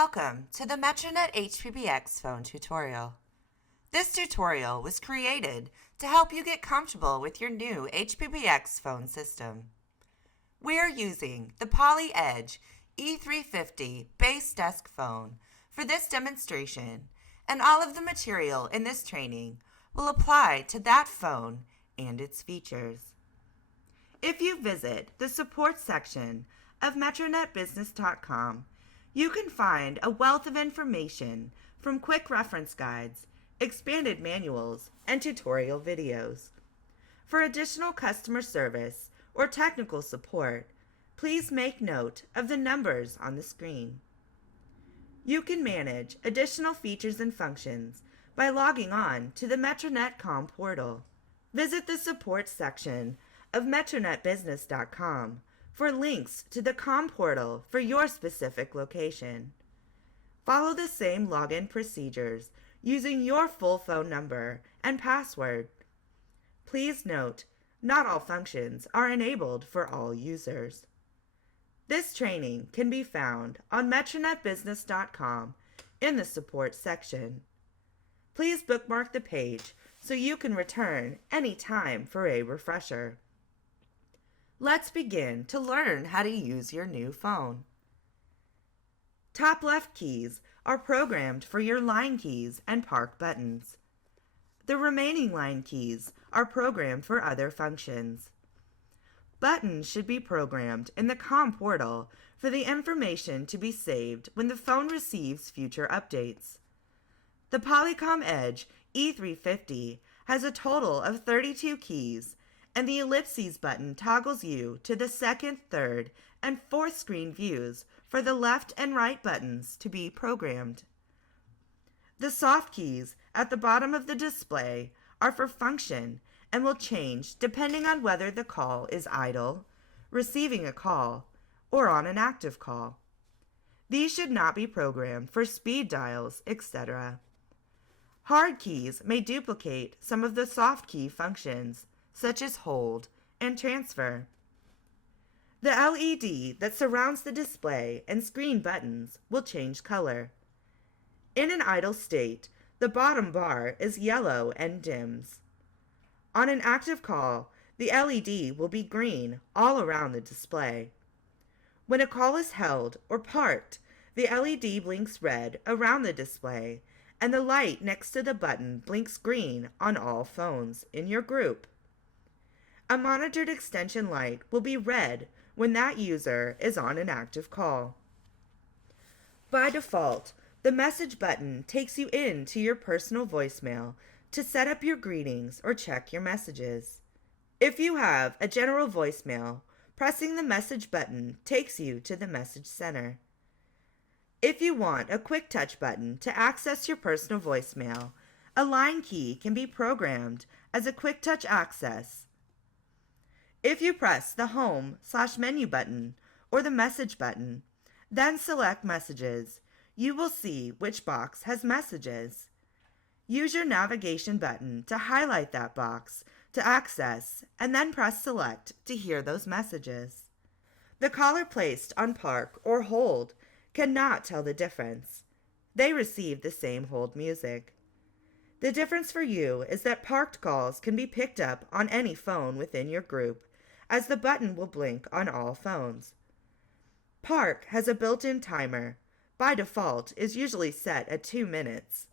Welcome to the Metronet HPBX phone tutorial. This tutorial was created to help you get comfortable with your new HPBX phone system. We are using the Poly Edge e350 base desk phone for this demonstration, and all of the material in this training will apply to that phone and its features. If you visit the support section of metronetbusiness.com, you can find a wealth of information from quick reference guides, expanded manuals, and tutorial videos. For additional customer service or technical support, please make note of the numbers on the screen. You can manage additional features and functions by logging on to the Metronet.com portal. Visit the support section of metronetbusiness.com for links to the COM portal for your specific location. Follow the same login procedures using your full phone number and password. Please note, not all functions are enabled for all users. This training can be found on metronetbusiness.com in the support section. Please bookmark the page so you can return anytime for a refresher. Let's begin to learn how to use your new phone. Top left keys are programmed for your line keys and park buttons. The remaining line keys are programmed for other functions. Buttons should be programmed in the COM portal for the information to be saved when the phone receives future updates. The Polycom Edge e350 has a total of 32 keys, and the ellipses button toggles you to the second, third, and fourth screen views for the left and right buttons to be programmed. The soft keys at the bottom of the display are for function and will change depending on whether the call is idle, receiving a call, or on an active call. These should not be programmed for speed dials, etc. Hard keys may duplicate some of the soft key functions, such as hold and transfer. The LED that surrounds the display and screen buttons will change color. In an idle state, the bottom bar is yellow and dims. On an active call, the LED will be green all around the display. When a call is held or parked, the LED blinks red around the display, and the light next to the button blinks green on all phones in your group. A monitored extension light will be red when that user is on an active call. By default, the message button takes you into your personal voicemail to set up your greetings or check your messages. If you have a general voicemail, pressing the message button takes you to the message center. If you want a quick touch button to access your personal voicemail, a line key can be programmed as a quick touch access. If you press the Home/Menu button or the Message button, then select Messages, you will see which box has messages. Use your navigation button to highlight that box to access, and then press Select to hear those messages. The caller placed on park or hold cannot tell the difference. They receive the same hold music. The difference for you is that parked calls can be picked up on any phone within your group, as the button will blink on all phones. Park has a built-in timer. By default, is usually set at 2 minutes.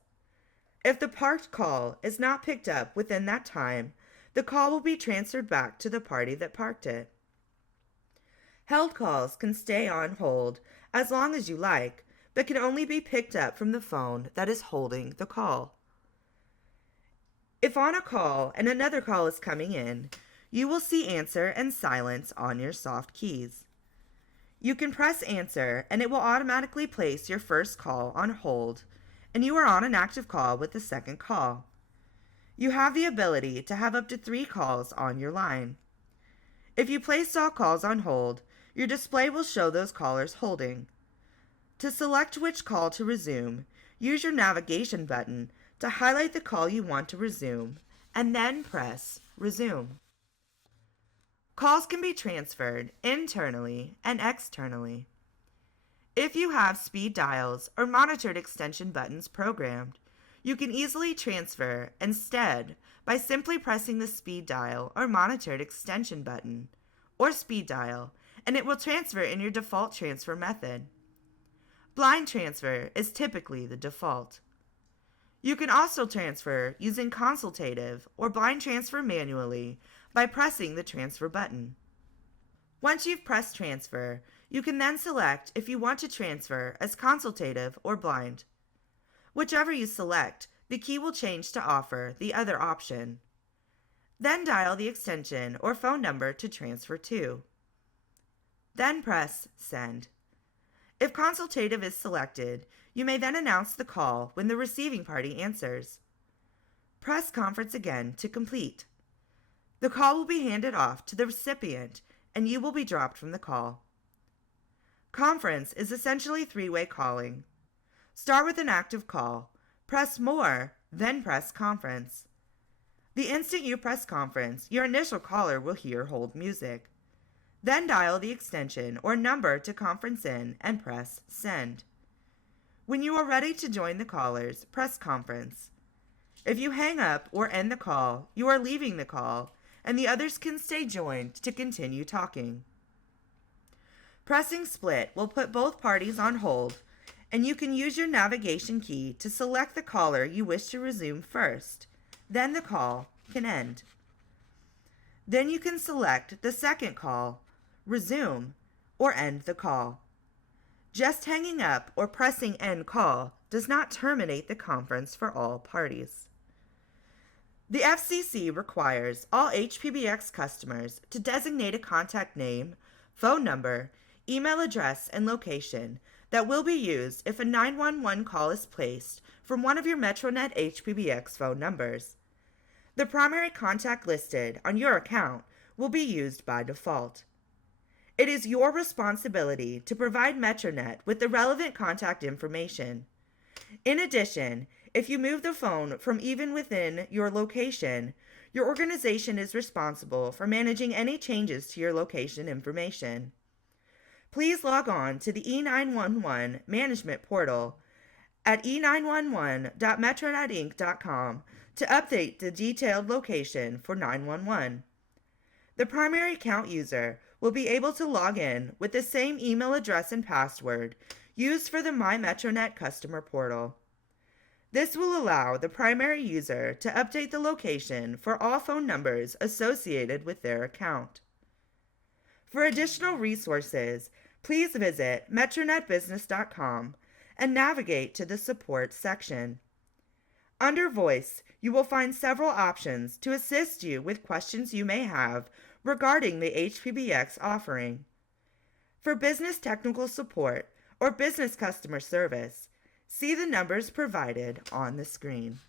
If the parked call is not picked up within that time, the call will be transferred back to the party that parked it. Held calls can stay on hold as long as you like, but can only be picked up from the phone that is holding the call. If on a call and another call is coming in, you will see answer and silence on your soft keys. You can press answer and it will automatically place your first call on hold, and you are on an active call with the second call. You have the ability to have up to 3 calls on your line. If you place all calls on hold, your display will show those callers holding. To select which call to resume, use your navigation button to highlight the call you want to resume, and then press Resume. Calls can be transferred internally and externally. If you have speed dials or monitored extension buttons programmed, you can easily transfer instead by simply pressing the speed dial or monitored extension button or speed dial, and it will transfer in your default transfer method. Blind transfer is typically the default. You can also transfer using consultative or blind transfer manually by pressing the transfer button. Once you've pressed transfer, you can then select if you want to transfer as consultative or blind. Whichever you select, the key will change to offer the other option. Then dial the extension or phone number to transfer to. Then press Send. If consultative is selected, you may then announce the call when the receiving party answers. Press Conference again to complete. The call will be handed off to the recipient and you will be dropped from the call. Conference is essentially three-way calling. Start with an active call, press More, then press Conference. The instant you press Conference, your initial caller will hear hold music. Then dial the extension or number to conference in and press Send. When you are ready to join the callers, press Conference. If you hang up or end the call, you are leaving the call, and the others can stay joined to continue talking. Pressing Split will put both parties on hold, and you can use your navigation key to select the caller you wish to resume first. Then the call can end. Then you can select the second call, resume, or end the call. Just hanging up or pressing End Call does not terminate the conference for all parties. The FCC requires all HPBX customers to designate a contact name, phone number, email address, and location that will be used if a 911 call is placed from one of your Metronet HPBX phone numbers. The primary contact listed on your account will be used by default. It is your responsibility to provide Metronet with the relevant contact information. In addition, if you move the phone from even within your location, your organization is responsible for managing any changes to your location information. Please log on to the E911 Management Portal at e911.metronetinc.com to update the detailed location for 911. The primary account user will be able to log in with the same email address and password used for the My Metronet customer portal. This will allow the primary user to update the location for all phone numbers associated with their account. For additional resources, please visit metronetbusiness.com and navigate to the Support section. Under Voice, you will find several options to assist you with questions you may have regarding the HPBX offering. For business technical support or business customer service, see the numbers provided on the screen.